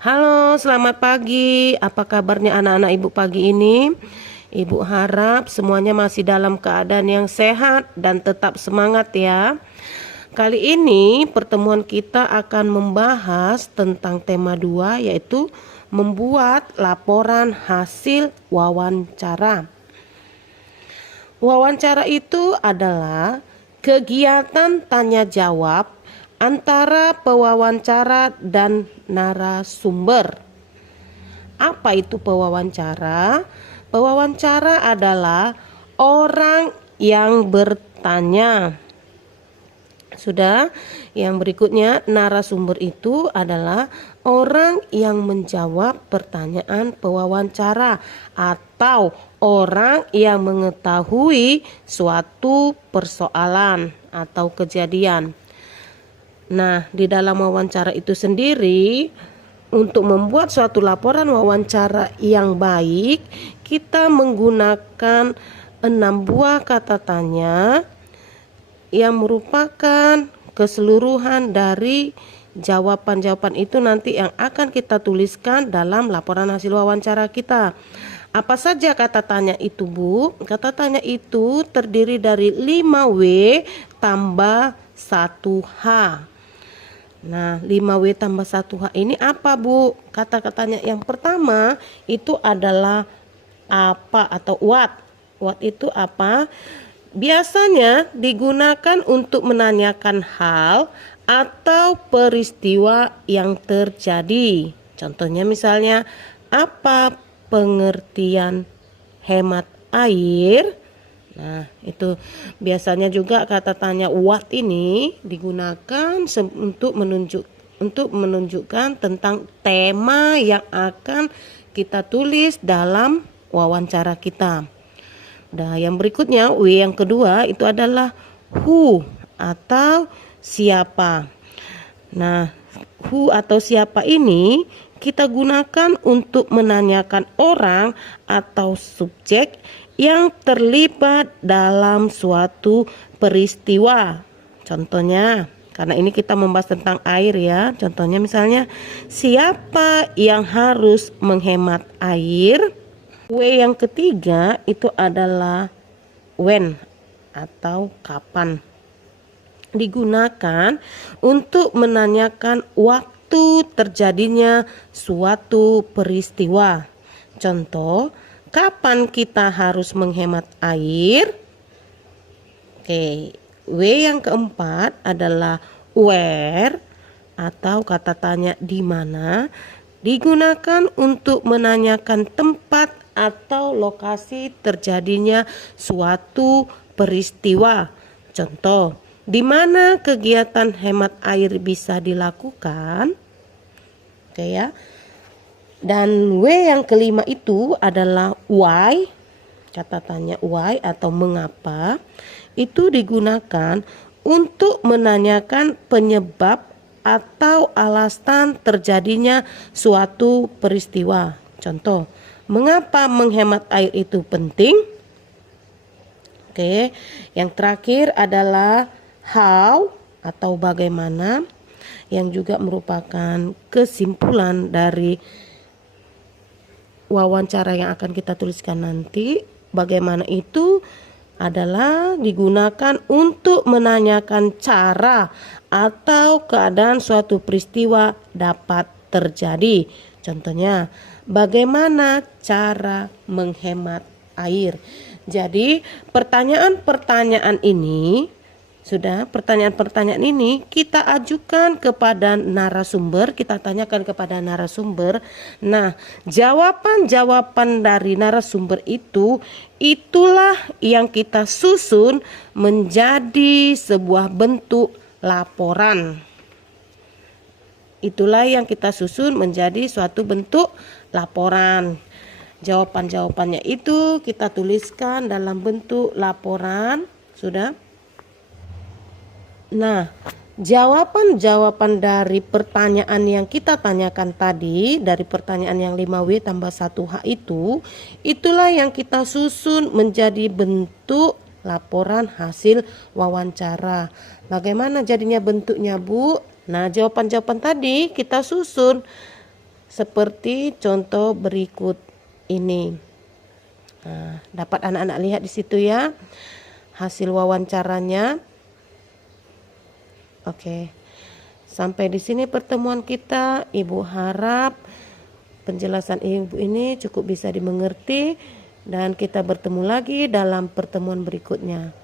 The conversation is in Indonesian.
Halo, selamat pagi. Apa kabarnya anak-anak ibu pagi ini? Ibu harap semuanya masih dalam keadaan yang sehat dan tetap semangat ya. Kali ini pertemuan kita akan membahas tentang tema 2, yaitu membuat laporan hasil wawancara. Wawancara itu adalah kegiatan tanya jawab antara pewawancara dan narasumber. Apa itu pewawancara? Pewawancara adalah orang yang bertanya. Sudah, yang berikutnya narasumber itu adalah orang yang menjawab pertanyaan pewawancara atau orang yang mengetahui suatu persoalan atau kejadian. Nah, di dalam wawancara itu sendiri, untuk membuat suatu laporan wawancara yang baik, kita menggunakan 6 buah kata tanya yang merupakan keseluruhan dari jawaban-jawaban itu nanti yang akan kita tuliskan dalam laporan hasil wawancara kita. Apa saja kata tanya itu, Bu? Kata tanya itu terdiri dari 5W tambah 1H. Nah, 5W tambah 1H ini apa, Bu? Kata-katanya yang pertama itu adalah apa atau what. What itu apa? Biasanya digunakan untuk menanyakan hal atau peristiwa yang terjadi. Contohnya misalnya, apa pengertian hemat air? Nah, itu biasanya juga kata tanya what ini digunakan untuk menunjukkan tentang tema yang akan kita tulis dalam wawancara kita. Nah, yang berikutnya W yang kedua itu adalah who atau siapa. Nah, who atau siapa ini kita gunakan untuk menanyakan orang atau subjek yang terlibat dalam suatu peristiwa. Contohnya, karena ini kita membahas tentang air ya. Contohnya misalnya, siapa yang harus menghemat air? W yang ketiga itu adalah when atau kapan. Digunakan untuk menanyakan waktu terjadinya suatu peristiwa. Contoh, kapan kita harus menghemat air? Oke, W yang keempat adalah where atau kata tanya di mana. Digunakan untuk menanyakan tempat atau lokasi terjadinya suatu peristiwa. Contoh, di mana kegiatan hemat air bisa dilakukan? Oke ya. Dan W yang kelima itu adalah why. Kata tanya why atau mengapa. Itu digunakan untuk menanyakan penyebab atau alasan terjadinya suatu peristiwa. Contoh, mengapa menghemat air itu penting? Oke, yang terakhir adalah how atau bagaimana, yang juga merupakan kesimpulan dari wawancara yang akan kita tuliskan nanti. Bagaimana itu adalah digunakan untuk menanyakan cara atau keadaan suatu peristiwa dapat terjadi. Contohnya, bagaimana cara menghemat air. Jadi, pertanyaan-pertanyaan ini pertanyaan-pertanyaan ini kita ajukan kepada narasumber, kita tanyakan kepada narasumber. Nah, jawaban-jawaban dari narasumber itulah yang kita susun menjadi sebuah bentuk laporan. Itulah yang kita susun menjadi suatu bentuk laporan. Jawaban-jawabannya itu kita tuliskan dalam bentuk laporan. Sudah? Nah, jawaban-jawaban dari pertanyaan yang kita tanyakan tadi, dari pertanyaan yang 5W tambah 1H itulah yang kita susun menjadi bentuk laporan hasil wawancara. Bagaimana jadinya bentuknya, Bu? Nah, jawaban-jawaban tadi kita susun seperti contoh berikut ini. Nah, dapat anak-anak lihat di situ ya hasil wawancaranya. Oke. Sampai di sini pertemuan kita. Ibu harap penjelasan Ibu ini cukup bisa dimengerti dan kita bertemu lagi dalam pertemuan berikutnya.